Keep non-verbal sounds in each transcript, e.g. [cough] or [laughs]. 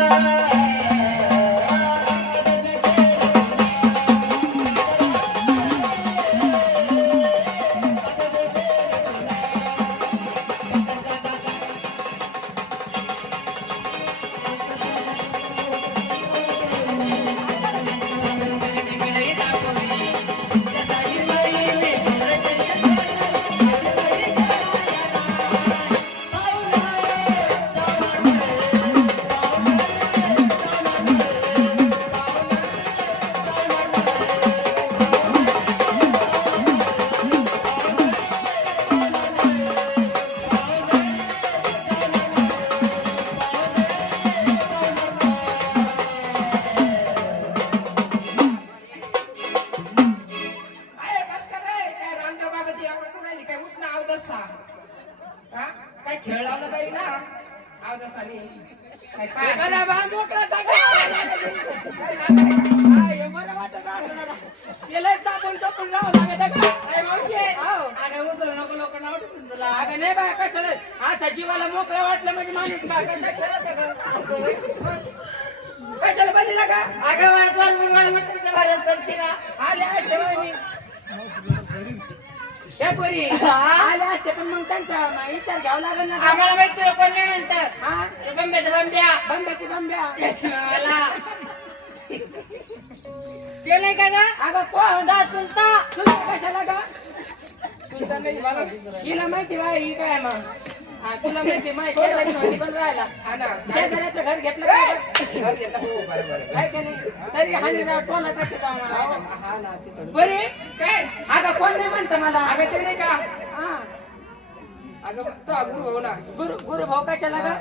काय जीवाला मोकळं वाटलं म्हणजे माणूस कशाला बनलेला का अगं मला दोन मुलगा म्हातारीच्या भाज्यात चलते ना. आले असते मी हे पोरी आले असते पण मग त्यांचा विचार घ्यावा लागेल ना. आम्हाला माहीत तुला कोण नाही म्हणतात हा? ते बंब्याचं बंब्या. बंब्याची बंब्या. मला नाही का ग? अगं कोण? जा चुलता. तुला कशाला का हिला माहिती बाय ही काय मग? हा, तुला माहिती माझ्या शेजारी नव्हती कोण राहायला? हा ना. शेजाऱ्याचं घर घेतलं का? घर येतं. हो. काय का नाही? तरी हानी राव टोला आम्हाला. हा ना. बरी? काय? अगं कोण नाही म्हणतं मला? अगं ते नाही का? हा. अगं तो गुरु भाऊ ना. गुरु गुरु भाऊ कशाला का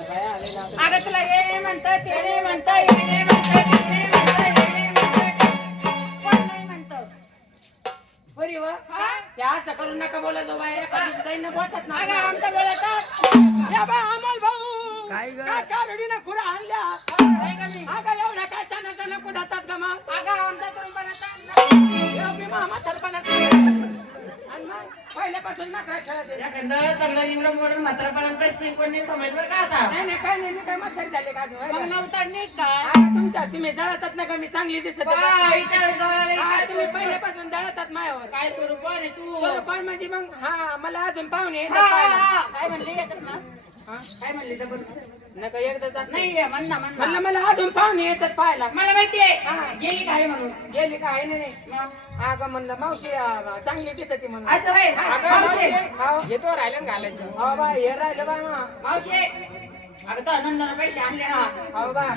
अगं तुला हे नाही म्हणतं ते नाही म्हणतं हे नाही म्हणतं ते नाही म्हणतं. बरी वा हा? असं करू नका बोला जो बाय एका दिवशी जाईन बोलतात ना. अगं आमचं बोलत या बाय अमोल भाऊ. काय कारोडीनं खुरा आणल्या? अगं एवढ्या काय टाना टाना कुदातात का मग? अगं आमचा तुम्ही बनवता मामा थरपणात आणि मग पहिल्यापासून खेळत आहे. का आता नाही नाही काय नाही मी काय म्हातारी झाले का अजून? मग नव्हतं नाही का अगं तुमच्या तुम्ही जळतात ना का मी चांगली दिसत आहे? बा, विचार हा, तुम्ही पहिल्यापासून जळतात मायावर काय स्वरूप आहे तू पण म्हणजे मग हा मला अजून पाहुणे हा, हा. हा. काय म्हणली याच्यात ना? हा? काय म्हणली जबर नका एकदा जात नाही आहे, म्हण ना म्हण ना. म्हणलं मला अजून पाहुणे येतात पाहायला. मला माहितीये हा. गेली काय म्हणून? गेली का आहे ना नाही. मग? अगं म्हणलं मावशी आ, चांगली दिसत म्हणून. असं होय? अगं, मावशी. हाव. येतो राहिलं ना घालायचं. हो बा हे राहिलं बा मा मावशी. अगं तो आनंदानं पैसे आणले ना. हो बा.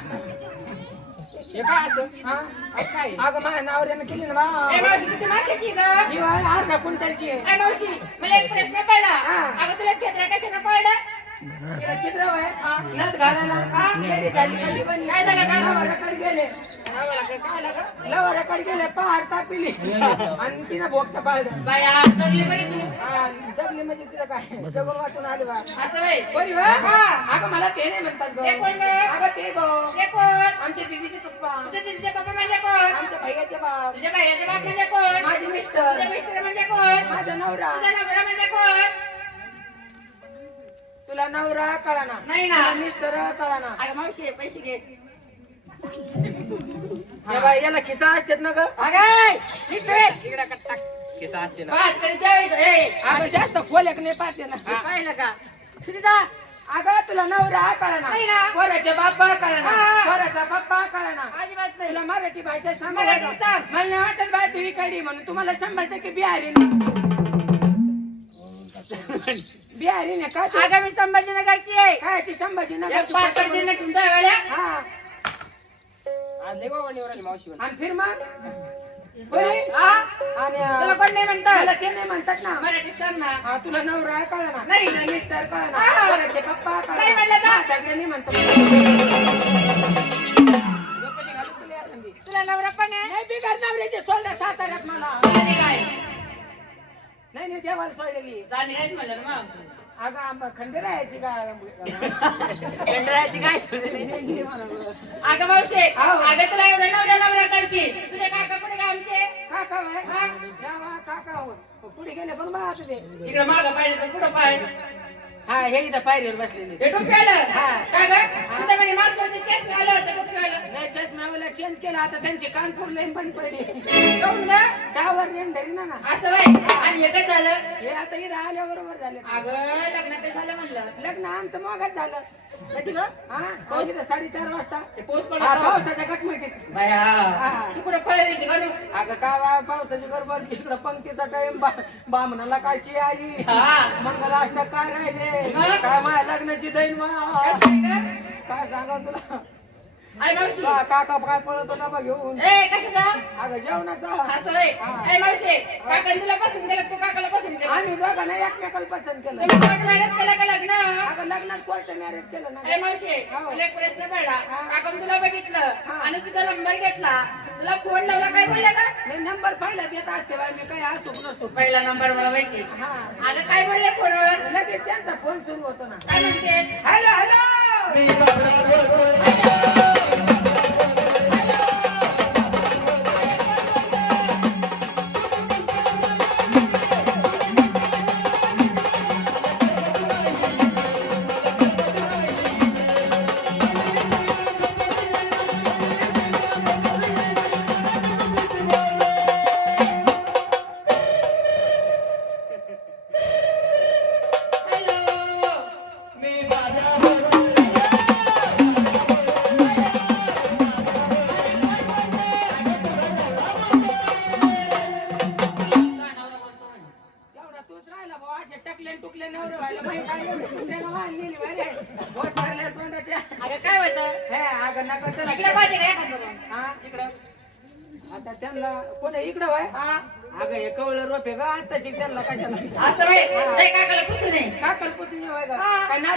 हे काय असं? हा? असं काय? अगं माझ्या नावऱ्यानं केली ना ए बा मावशी किती माशाची ग? ही अर्धा क्विंटलची आहे. ए मावशी मला एक प्रश्न पडला. हा. अगं तुला छत्र कशाने पडलं तिला गेले तापिली आणि तिनं भोगस पाळलं जगली म्हणजे तिला काय? जगून वाचून आले बा अगं मला ते नाही म्हणतात अगं ते कोण दिदीचे पप्पा पप्पा म्हणजे कोण आमच्या भैयाचे बाप तुझ्या बाप म्हणजे कोण माझे मिस्टर मिस्टर म्हणजे कोण माझा नवरा तुझा नवरा म्हणजे कोण तुला नवरा कळाना. नाही ना. मिस्टर कळाना. अगं मावशी पैसे घे. बाई याला खिसा असतात ना ग? अगं इकडे इकडे कट टाक. किसा असते ना. कडे द्यायचं ए. अगं जास्त नाही पाहते ना. पाहिलं का? अगं तुला नवरा कळाना. नाही ना. पोराचे बाप्पा कळाना. हा. पोराचा पप्पा कळाना. अजिबात नाही. तुला मराठी भाषा सांग मराठी सांग. मला नाही वाटत बाय तू इकडे म्हणून. तुम्हाला शंभर टक्के बिहारी [laughs] बिहारी ने काय तू? अगं मी संभाजीनगरची आहे. कायची संभाजीनगर एक पाच कडचे तुमच्या वेळ्या हा. आज लय मावशी आणि फिर मग? होय? हा? आणि तुला अं, कोण नाही म्हणतात मला ते नाही म्हणतात ना. मराठी सांग ना. हा तुला नवरा कळना नाही. तुला मिस्टर कळना हा. पोराचे पप्पा नाही म्हणलं? कळना सगळे नाही म्हणतात तुला. तुला नवरा पण आहे? नाही बिगर नवऱ्याचे सोडलं साताऱ्यात मला. काय? नाही नाही देवाला सोडलेली. जाणी म्हणलं ना मग अगं आंबा खंडेरायाची काय नाही म्हणा. अगं मावशे हाव. अगं तुला एवढं नवऱ्या नवऱ्या करते तुझे काका कुठे का आमचे? काका बाय हा. काका हो. पुढे गेले पण मागं पाहिजे तर पाय. हा हे इथं पायरीवर बसलेले. हे टोपी आलं हा. काय ग? तुझ्या म्हणजे माणसाचे चष्मा आलं होतं चष्म्यावाला चेंज केला. आता त्यांचे कानपूर लाईन बंद पडली. रेन धरी ना ना. असं आणि झालं? हे आता इथं आल्याबरोबर झाले. अगं लग्न झालं म्हणलं? लग्न आमचं मोगाच झालं. कधी ग हा इथं साडेचार वाजता. ते पोच पडत पावसाच्या कटमिटीत बाया तू कुठं पळाली होती गं? अगं काय पावसाची गडबड तिकडं पंक्तीचा टाइम बामणाला काय शी आली हा. मंगलाष्टक काय राहिले? काय माझ्या लग्नाची दैन काय सांगा? तुला? काका काय पळतो डबा घेऊन अगं जेवणाचा. मावशी काका तुला पसंत केलं तू काकाला पसंत केलं? आम्ही दोघांना एकमेकाला पसंत केलं. अगं लग्नात कोर्ट मॅरेज केलं ना ए मावशी हो. तुला एक प्रश्न पडला. हा. काका तुला बघितलं हा. आणि तुझा नंबर घेतला. तुला फोन लावला काय बोलला का नाही नंबर पहिला देत असते बाई मी काही असुक नसतो पहिला नंबर मला माहिती हा. अगं काय बोलले फोनवर लगेच त्यांचा फोन सुरू होतो ना. काय म्हणते? Hello hello!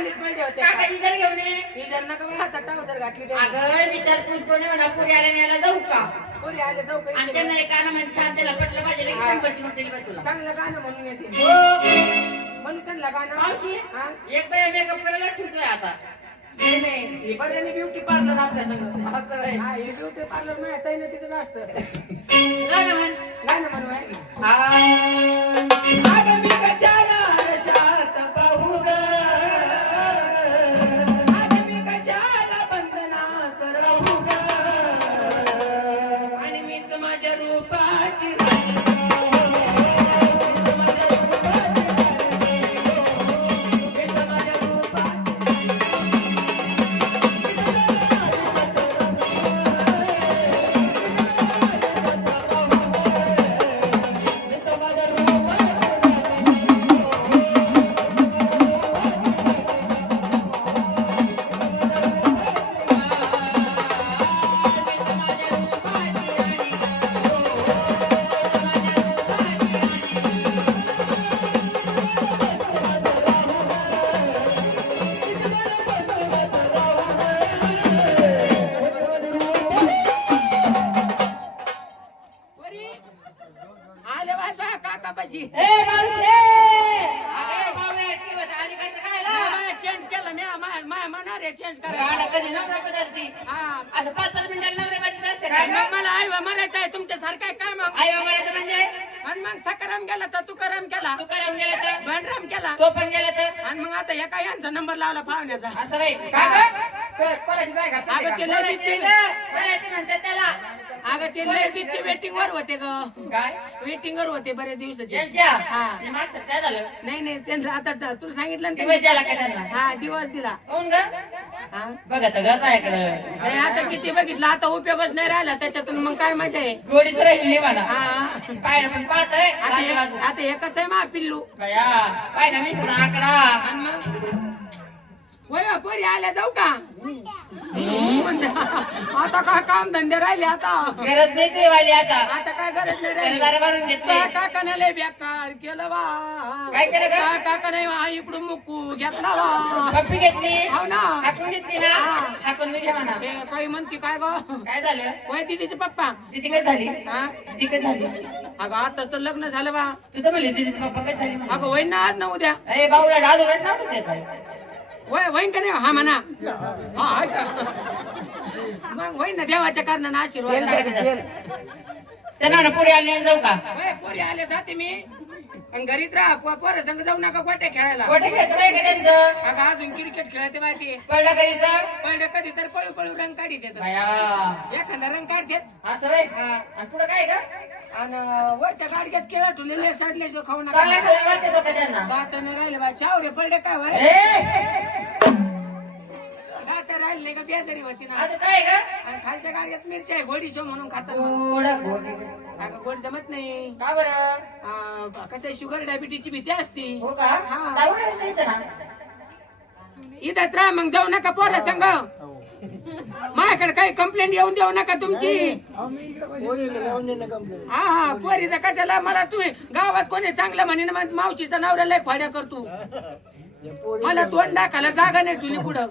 काय नालीत पडले होते काकाची जर घेऊन ये. ही जर नका बाई हातात टावसर घातली ते अगं विचारपूस कोणी म्हणा पुढे आल्या न्यायला जाऊ का? पोरी आले आणि त्यांना एका म्हणजे पटलं पाहिजे लगेच शंभरची तुला. चांगलं गाणं म्हणून येते. हो. म्हणून त्यांना गाणं मावशी हा? एक बाया मेकअप करायला ठेवतोय आता. नाही नाही हे बऱ्याने ब्युटी पार्लर आपल्या संग. असं. हा हे ब्युटी पार्लर माहीत आहे ना तिथं असतं गाणं म्हण. गाणं म्हणू अगं आता तुला सांगितलं ना दिवस ते त्यांना? हा दिवस दिला. कोण ग? हा? बघत ग माझ्याकडं. नाही आता किती बघितलं? आता उपयोगच नाही राहिला. त्याच्यातून मग काय मजा आहे? गोडीच राहिली नाही मला. हा. पाय पण पाहत आहे आता आता कसं आहे मा पिल्लू? बया ना मी आकडा. आणि मग? होय हो, पोरी आल्या जाऊ का? आता काय काम धंदे राहिले आता? गरज नाही तुझी वाली आता. आता काय गरज नाही राहिली? घरदार भरून घेतले. त्या काकाने लय बेकार केलं वा काय केलं काकाने वा इकडून मुक्कू घेतला वा पप्पी घेतली? हो ना. हाकून घेतली ना? हा. हाकून मी घ्या म्हणा. हे काही म्हणते काय ग? काय झालं? होय दिदीचे पप्पा. ती तिकडे झाली? हा? ती काय झाली? अगं आता तर लग्न झालं बा. तू तर म्हणली पप्पा काय झाली. अगं होईन ना आज ना उद्या. अरे बाऊला डाळ नव्हतं त्याचं होय होईन का नाही? हा म्हणा. हा आहे का? मग होईन ना देवाच्या कारणानं आशीर्वाद त्यांना पुढे आले जाऊ का? होय पोरी आले जाते मी. आणि घरीच राहा पो- पोरं संग जाऊ नका गोट्या खेळायला. गोटे खेळतो काय का त्यांचं? अगं अजून क्रिकेट खेळते माहिती. पडलं कधी तर पडलं कधी तर पळू पळू रंग काढी देत बाया एखादा रंग काढतात असं व्हय? आणि पुढं काय का? आणि वरच्या गाडग्यात केळा ठेवलेले साडल्याशिवाय खाऊ चांगल्या नका सगळ्या वाटते का त्यांना? दाताने राहिले बा चावरे पडले काय वय ए, दात राहिले का? बेजारी होती ना. असं काय का? आणि खालच्या गाडग्यात मिरची आहे गोडी शो म्हणून खातात. गोड गोड. अगं गोड जमत नाही. का बरं? कसं आहे, शुगर डायबिटीजची भीती असती. हो का? हा. ना? इथंच राहा मग जाऊ नका पोरा संग. माझ्याकडे काही कंप्लेंट येऊन देऊ नका तुमची. हा हा. पोरीचा कशाला? मला तुम्ही गावात कोणी चांगलं म्हणे ना मग मावशीचा नवरा लय खोड्या करतो. [laughs] मला तोंड टाकायला जागा नाही तुली कुठं.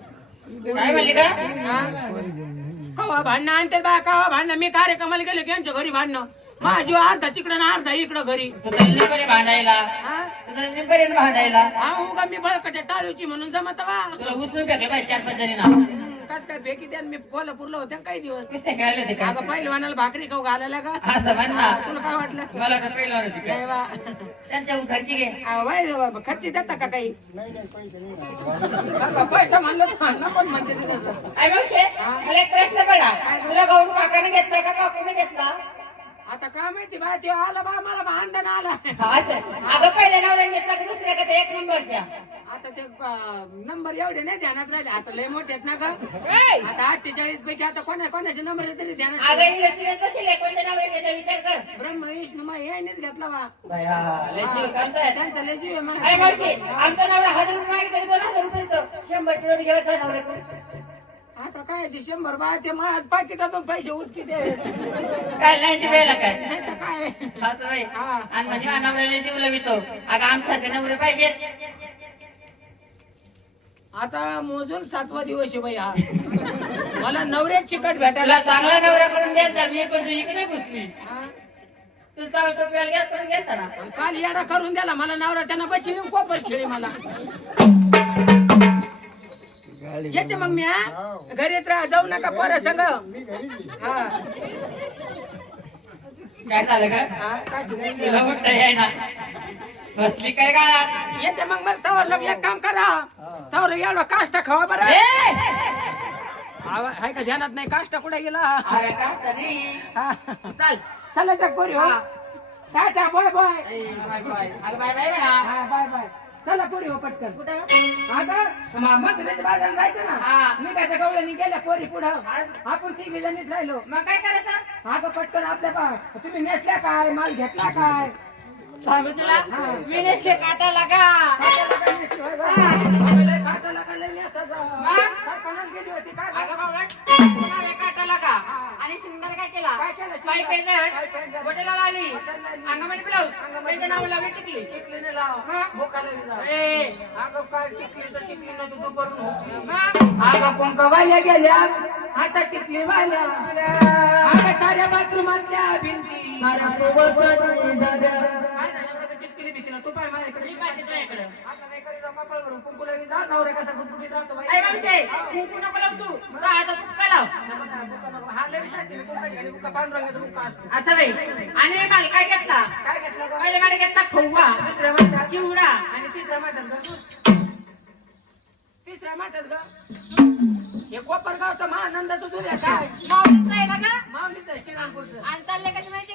काय म्हणली का? कवा भांडणं आणते बा कवा भांडणं? मी कार्यक्रमाला गेलो की यांच्या घरी भांडणं. माझी अर्धा तिकडं ना अर्धा इकडं घरी. भांडायला. भांडायला. हा उगा मी बळकच्या टाळूची म्हणून जमत वा. तुला उचलून फेकले पाहिजे चार पाच जणी ना कस काय फेकी द्या मी कोल्हापूरला होते काही दिवस. कुस्त्या खेळायला होते का अगं पहिलवानाला भाकरी खाऊ घालायला का? असं म्हण ना. तुला काय वाटलं? मला का पहिलं होती काय? नाही बा. त्यांच्याहून खर्ची घे. आ, वाय बाबा खर्च देता का काही? पैसा म्हणलं तर नको म्हणते ते तसं. अरे मावशे मला एक प्रश्न पडला. तुला गाऊन काकाने घेतला का काकूने घेतला? आता काय माहिती बा ते आला बा मला भांडण आला. असं. अगं पहिल्या नवऱ्याने घेतला की दुसऱ्या का ते एक नंबरच्या? आता ते नंबर एवढे नाही ध्यानात राहिले. आता लय मोठे आहेत ना ग. आता अठ्ठेचाळीस पैकी आता कोणा कोणाचे नंबर तरी ध्यानात इकडे कोणत्या घेतला विचार कर. ब्रह्म विष्णू मग यायनेच घेतला बाया, लय जीव करताय. त्यांचा लय जीव आहे म्हणा. मावशी आमचा नवरा हजार रुपये दोन हजार रुपये देतो. शंभर ची नवऱ्याकडून. आता काय ते शंभर बा ते माझ्या पाकिटातून पैसे उचकी दे काय लाईन वेळेला काय? तर काय? असं बाई. हा. आणि म्हणजे माझ्या नवऱ्याने जीव लावितो. अगं आमच्यासारखे नवरे पाहिजेत. आता मोजून सातवा दिवस आहे बाई हा. मला नवऱ्यात चिकट भेटायला तुला चांगला नवऱ्याकडून द्यायचा मी पण तू इकडे घुसली. हा? तू चांगला तो प्यायला घ्या करून घ्यायचा ना आणि काल येडा करून द्याला मला नवरा त्यांना बची कोपर खेळी मला. येते मग मी हा? घरीच राहा जाऊ नका पोरं संग. हा. काय झालं का? हा, काय ठेवून बसली काय गाळात येते मग बरं तवर लोक एक काम करा. तवर एवढा काष्टा खावा बरं! आवा- हाय का ध्यानात नाही? काष्टा कुठे गेला? अरे का तरी हा. चाल. चला जा पोरी हो. Tata bye bye. ए, बाय बाय. अरे बाय बाय म्हणा. हा बाय बाय. चला पोरी हो पटकन. कुठं? आता मथुरेच्या बाजारात जायचं ना? हा. मी काय गवळणी गेल्या पोरी पुढं? आज- आपण तिघी जणीच राहिलो. मग काय करायचं? अगं पटकन आपल्या पा तुम्ही नेसल्या काय? माल घेतला काय? सांगू तुला? आणि शिंगाला काय केला? काय केलं? बोटाला लावली. अंगामध्ये ब्लाऊज. त्याच्या नावाला मी टिकली. टिकलीने लाव. हा. काय टिकली तर टिकली नाही दुपारून गेल्या. आता टिकली वाल्या अगं साऱ्या बाथरूमातल्या भिंती. नाही, एवढं का चिटकिली भीती ना तू पाय माझ्याकडे मी पाहते तुझ्याकडं. असं नाही करीत जाऊ, कपाळ भरून कुंकुला बी जा, नवरा कसा कुटकुटीत राहतो बाई. अरे मावशे, कुंकू नको लावू तू. तो आता बुक्का लाव. नको ना, बुक्का नको. हा, लय विचारते मी, बुक्काच्या खाली बुक्का पांडुरंगाचा बुक्का असतो. असं बाई आणि माल काय घेतला काय घेतलं गं? पहिले माल घेतला खव्वा दुसऱ्या माठात चिवडा आणि तिसऱ्या माठात गं? तिसऱ्या माठात गं? हे कोपरगावचं महानंदाचं दूध आहे काय माऊलीच का गं? माऊलीचं आहे, श्रीरामपूरचं आणि चालले कशी माहिती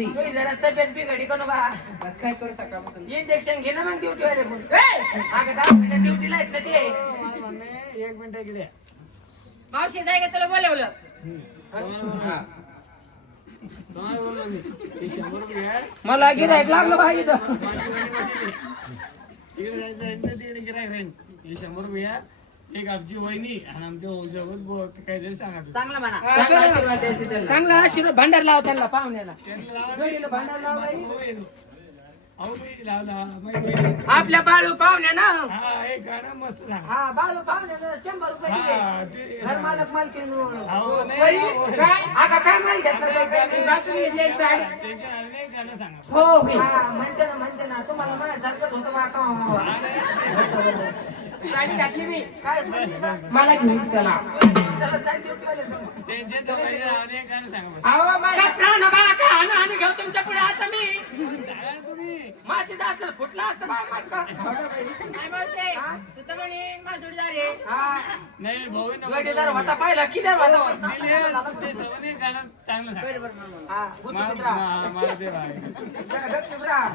फक्त बासुंदी तुझी जरा तब्येत बिघडी कोण बा? काय करू सकाळपासून? इंजेक्शन घे ना मग ड्युटी वाले कोण अगं दहा महिन्यात ड्युटीला आहेत ना ते. मावशी जाय का तुला बोलवलं? मला गिरायक लागलं भाई इथं. शंभर रुपया. एक आमची वहिनी आणि आमच्या भाऊसोबत काहीतरी सांगा. चांगला म्हणा. चांगला. आशीर्वाद द्यायचे त्याला चांगला आशीर्वाद. भांडार लाव त्यांना पाहुण्याला. जोडीला भांडार लाव बाई. अहो मी लावला माहिती आपल्या बाळू पाहुण्या ना. हा हे गाणं मस्त सांगा हा बाळू पाहुण्या शंभर रुपये हा, ते- घर मालक मालकी मिळून अहो, नाही, बरी? अहो. काय? आता काय माल घेतला बासून घेतली साडी ते गाणं नाही, गाणं सांगा. हो होईल हा, म्हणते ना म्हणते ना. तुम्हाला माझ्यासारखंच होतं वाका साडी घातली मी. काय? मला घेऊन चला. ते तो आणि. अहो हाणं घेऊ तुमच्यापुढे आता मी. मातीचा असलं फुटला असतं बा मटका हा? नाही भाऊ गडीदार होता पाहिला किल्ल्यावर होता? दिले ते सवनी गाणं चांगलं सांगा. हा, ते बाय राहा.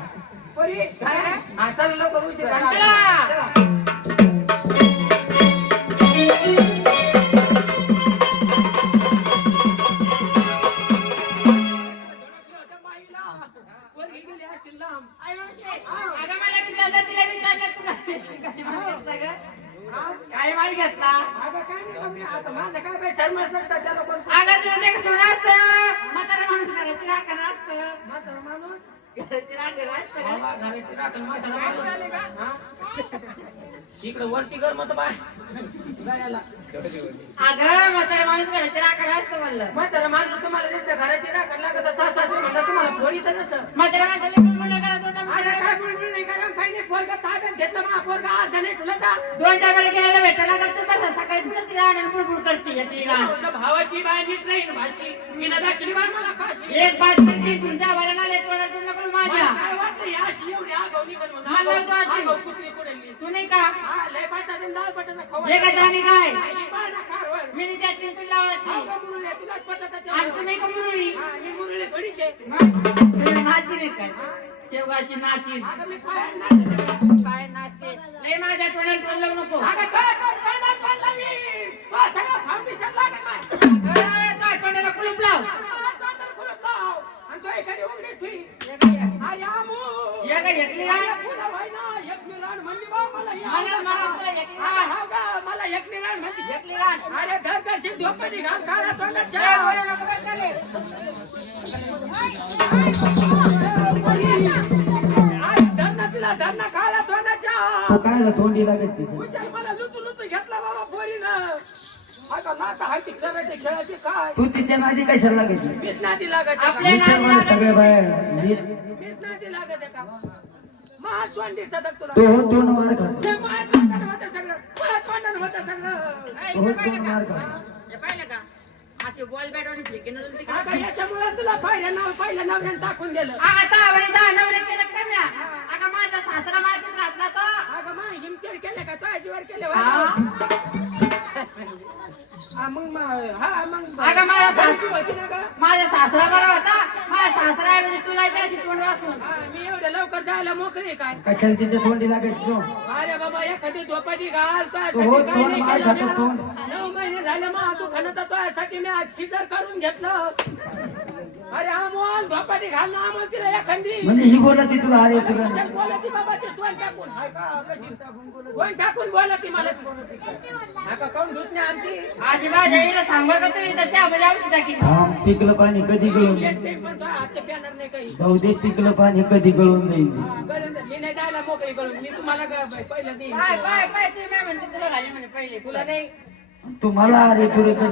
पोरी, हा, चला लवकर उशीर. काय माल घेतला माझं काय बाई, सर त्याला कोण अगं तुला ते कसं असतं म्हातारा माणूस घराची राखण असतं. म्हातारा माणूस घराची राखण असतं. घराची राखण म्हातारा माणूस. इकडं वरती कर मग बाय. गाड्याला. अगं म्हातारा माणूस घराची राखण असतं म्हणलं. म्हातारा माणूस तुम्हाला नुसतं घराची राखण लागत सासू म्हणलं तुम्हाला फोडी तर नसं म्हातारा माणसाला पोरगा ताब्यात घेतला मा पोरगा अर्धा नाही ठुला का दोन टायमाला गेलेला भेटायला तर तू कसं सकाळी तुला तिला आनंद बुडबुड करते याची. म्हणलं, भावाची बाय नीट नाही भाशी मी ना दाखली बाय मला काशी. एक बात करते तुमच्या बाळाला लय तोंडात तोंड नको माझ्या. मला काय वाटलं या अशी एवढी आगाऊ निघल म्हणून. मला आगाऊ- वाटलं आजी. आगाऊ कुत्री कुठली तू नाही का? हा लय बटाटा डाळ बटाटा खाऊ हे काय जाणी काय. मी नाही त्यात तुला मुरळी, तुलाच बटाटा ते- आणि तू नाही का मुरळी? हा, मी मुरळी थोडीच आहे. तुला नाची नाही काय? शेवगाची नाची अगं मी नाचते ते. काय नाचते लय माझ्या तोंड लावू नको अगं काय काय. तो सगळा लागेल काय कुलूप लाव लाव. आणि तो एखादी उघडीत ठेवी. अरे आमू. ये काय एकली रान? पुन्हा बाई ना, एकली रान म्हणली बा मला या. मला मला तुला एकली हा, रान. हा का, मला एकली रान म्हणली. एकली रान. अरे घर करशील झोपडी घाल काळा तोंडाच्या. लय बोलायला नको धरणं काळा तोंडाच्या. काय तोंडी लागत तिची हुशार मला लुचू लुचू घेतला बाबा पोरीनं. अगं नाता हाती करायचे खेळायचे काय? तू तिच्या नादी कशाला लागत मीच नादी लागत? आपल्या विचार मला मीच नादी लागत आहे का? महाचवंडी सदक तुला. तो हो तोंड मार खातो हे माझ्या तोंडानं होतं सगळं. माझ्या तोंडानं होतं सगळं तो हो तोंड मार हे पाहिलं का? असे बॉल बॅट आणि फेकीनं याच्यामुळे तुला पहिल्या नाव पहिल्या नवऱ्यानं टाकून दिलं. अगं दहा नवरे केलं का म्या? अगं माझा सासरा मातीत घातला तो. अगं मा हिमतेर केले का? तो आजीवर केले मग मा- हा मग अगं माझा सास- होती ना गं? माझा सासरा बरा होता. माझा सासरा तुला तोंड वाचून. एवढ्या लवकर जायला मोकळी काय कशाला तिच्या तोंडी लागत तो अरे बाबा एखादी झोपाटी घाल तो हो, तोंड नाही मार केलं खातो, म्या. तोंड. नऊ महिने झाले मग तू खाणं तर तो यासाठी मी आज शिजर करून घेतलं अरे अमोल झोपाटी घाल ना अमोल तिला एखादी. म्हणजे ही बोलत ती तुला अरे तुला. कशाला बोलती बाबा ती तोंड टाकून? हाय का कशी? तोंड टाकून बोलती मला. का काऊन आणती सांगा का तू औषध टाकी. हा पिकलं पाणी कधी गळून पण तो नाही काही. जाऊ दे पिकलं पाणी कधी गळून हा. मी नाही जायला मोकळी गळून. मी तुम्हाला ग- पहिलं देईन. काय काय काय? ते मी म्हणते तुला घाली म्हणे पहिले. तुला नाही? तू मला अरे तुरे कर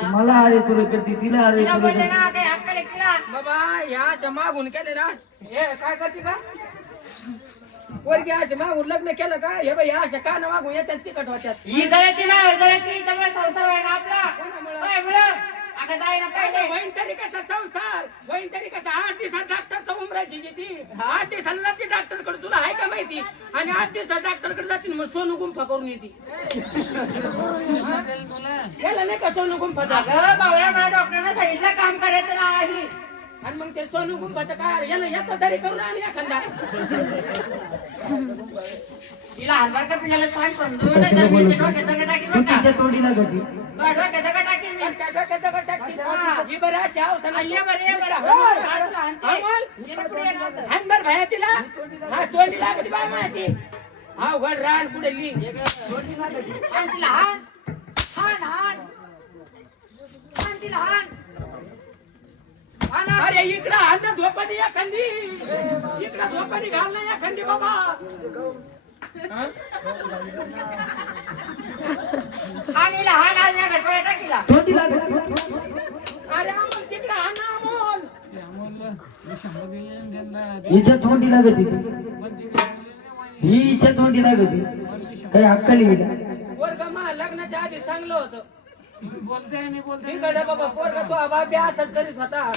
तू मला अरे तुरे करते तिला अरे तिला तुरे बोलले ना ह्या अशा मागून केले ना हे काय करते का? पोरगी असे मागून लग्न केलं का? हे बाई ह्या अशा कान मागून येतात तिकट होत्यात. ही जळती माझ्यावर जळती त्यामुळे संसार व्हाय ना आपला. होय मुलं अगं जाय ना पहिले. वहीन तरी कसा संसार? वहीन तरी कसा आठ दिवसात डॉक्टरचा उमरायची जी ती. आठ दिवसाला जाते डॉक्टरकडे तुला आहे का माहिती? आणि आठ दिवसात डॉक्टरकडे जाते मग सोनू गुंफा करून येते. केलं नाही का सोनू गुंफा? अगं बावळ्या मला डॉक्टरने सांगितलं काम करायचं नाही. आणि मग ते सोनू गुंफाचं काय याला याचा तरी करून आणि एखादा तिला हजार का तुझ्याला सांग समजून नाही तर मी ते डोक्यात दगड टाकीन तू बरं का? तिच्या तोंडी लागत बरं, डोक्यात दगड टाकीन मी. काय डोक्यात दगड टाकशील? हा. ही बरं अशी अवसान आणि ये बरं, ये बरं. होय. बाजूला आणते. अमोल. ये ना पुढे ये ना असं. हाण बरं भया तिला हा तोंडी लागते बाय माहिती हा उघड रान पुढे ली आण तिला हाण. हाण, हाण. हाण तिला हाण. अरे इकडं अन्न धोपाटी एखादी इकडं धोपाटी घाल ना एखादी बाबा. हा? आणि लहान आज या टाकीला. तोंडी लागत अरे अमोल तिकडं अन्न अमोल. हिच्या तोंडी लागत ही हिच्या तोंडी लागत काही अक्कल मा लग्नाच्या आधी चांगलं होतं. बोलताय बाबा तो अभ्यास असंच करीत होता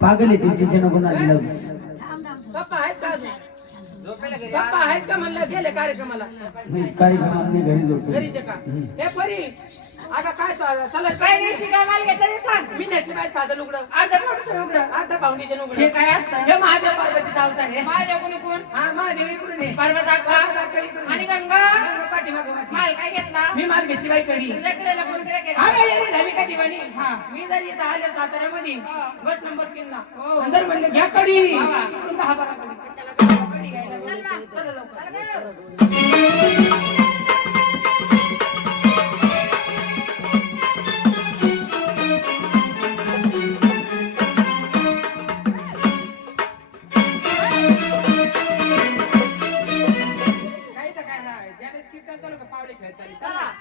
पागल येते तिच्या नको नादी लागू पप्पा आहेत का अजून पप्पा आहेत का म्हणलं गेले कार्यक्रमाला कार्यक्रमात मी घरी जोडतो घरी का हे परी अगं काय तो आता? चला काय काय माल घेतलं ते सांग. मी नेसली बाई साधं लुगडं. अर्ध मोठं उघडं आता फाउंडेशन हे उघडं काय असतं? हे महादेव पार्वतीचा अवतार आहे माझ्या कोणी कोण? हा महादेव इकडून आहे आणि गंगा? पाठीमागं. माल काय घेतला? मी माल घेतली बाई कडी. तुझ्याकडे कोण केलं केलं? अगं येणे झाली का दिवाणी? हा. मी जर इथं आले साताऱ्यामध्ये हा. गट नंबर तीन ला. हो. जर म्हणलं घ्या कडी. दहा बारा कडी. कडी घ्यायला. चला लवकर. Yes!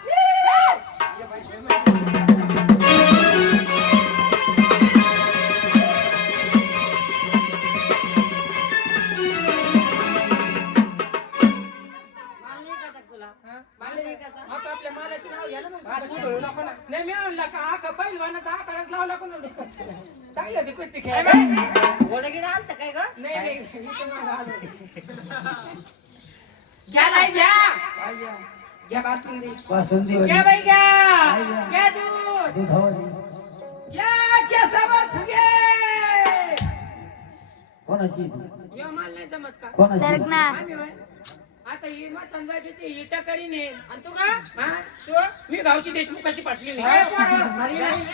आम्ही होय. आता ही मग समजा किती ही ने आणि तू का? हा? तू? मी गावची देशमुखाची पाटली नाही.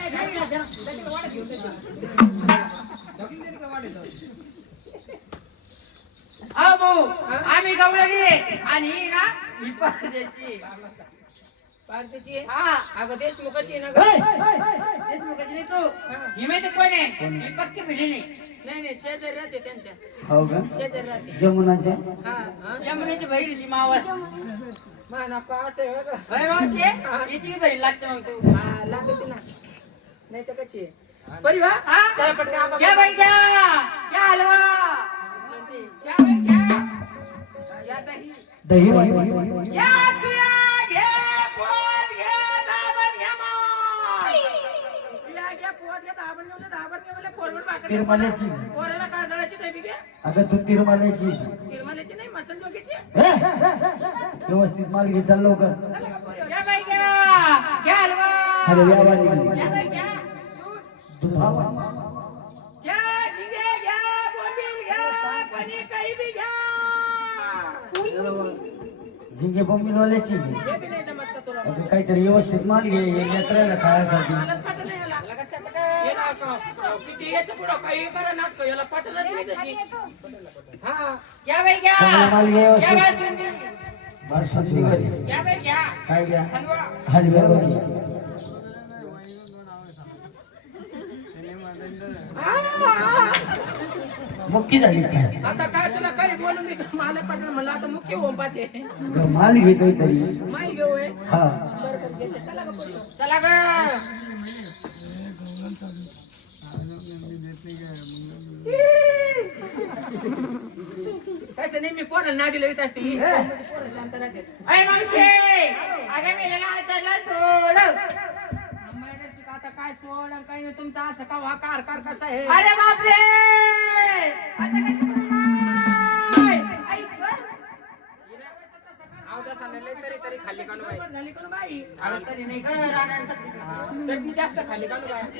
अहो भाऊ आम्ही गवळणी. आणि ही ना ही पार्टीची आहे. हा. अगं देशमुखाची आहे ना गं. देशमुखाची नाही तू. ही माहिती कोण आहे? ही पक्की भिलेली नाही नाही शेजारी राहते त्यांच्या. हो का? शेजारी राहते. जमुनाच्या? हा यमुनेची बहीण मावस. मा नको असं आहे बघा. होय मावशी? याची बी बहीण लागते मग तू. हा लागते ना. नाही तर कशी आहे? बरी वा हा? चला पटकन आपण- घ्या बाई घ्या. घ्या हलवा. घ्या बाई घ्या. घ्या दही. दही वाली. या सुया. तिरमाल्याची पोराला काजळाची अगं तू तिरमाल्याची तिरमाल्याची नाही मसन जोगीची? व्यवस्थित माल घे चाल लवकर. अरे व्यावाली झिंगे बोंबील नाही काहीतरी व्यवस्थित माल घे या लेकराला खायसाठी मलाच पटत नाही याला. हे ना का- किती याचं पुढं काही करा नाटक याला नाही तशी. हा घ्या बाई घ्या. चांगला माल घे घ्या व्यवस्थित. बासुंदी. बासुंदीवाली घ्या बाई घ्या. काय घ्या? हलवा. हलव्यावाली मुक्की झाली काय आता काय तुला काही बोलून मी मला पटलं म्हणलं आता मुख्य होऊन पाहते अगं, माल घे काहीतरी माय घेऊ हे. हा. बरं बरं घेते. चला गं पोरी. चला ग. कसं नाही मी पोराला नादी लावीत असते ही? पोरं शांत राहते. अय मावशी! अगं मेलेला हाताला सोड अंबाईला शिका आता काय सोड आणि काय नाही तुमचा असं का वा कार कार कसा आहे? अरे बापरे! आता कसं करू? ऐक गं. तरी तरी बाई. कोण बाई? अगं तरी नाही गं, रानांचं- चटणी जास्त खाली बाई.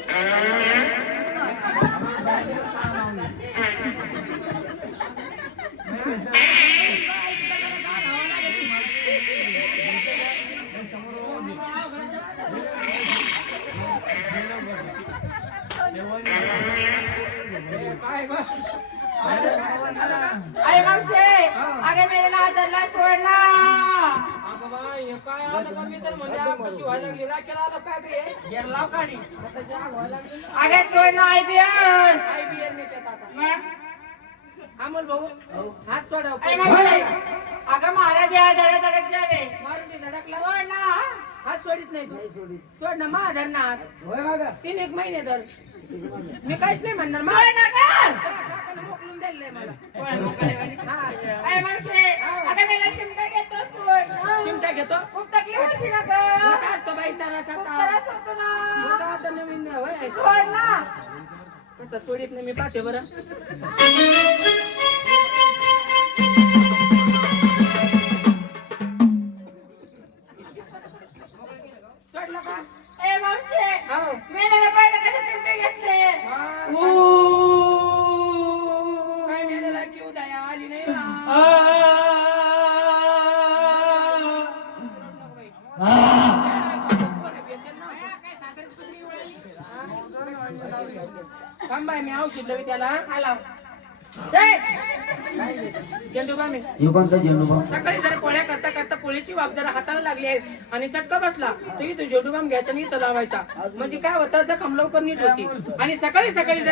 काय मावशी! अगं मेलेला हाताला सोड ना बाबा, हे काय आलं का? मी तर म्हणजे आग कशी व्हायला लागली राखेला आलं काय बे? गेला लाव काढी त्याची आग व्हायला लागली ना. अगे तो ना आयबीएस काय आता. अमोल भाऊ हात सोडाव अगं महाराज या जरा जगत जावे मारून धडकला. हो ना. हात सोडित नाही तू. सोड ना मा धरणार. तीन एक महिने धर. मी काहीच नाही म्हणणार. मा होय ना गं? काकानं मोकलून दिलंय मला. हा. चिमटा घेतो होत असतो बाई होतो ना. होत आता नवीन होय. कसं सोडित नाही मी पाहते बरं. [laughs] युगांचा बामी सकाळी जरा पोळ्या करता करता पोळीची वाफ जरा हाताला लागली आहे आणि चटका बसला तरी तो झेंडू घ्यायचा आणि इथं लावायचा. म्हणजे काय होतं जखम लवकर नीट होती. आणि सकाळी सकाळी जरा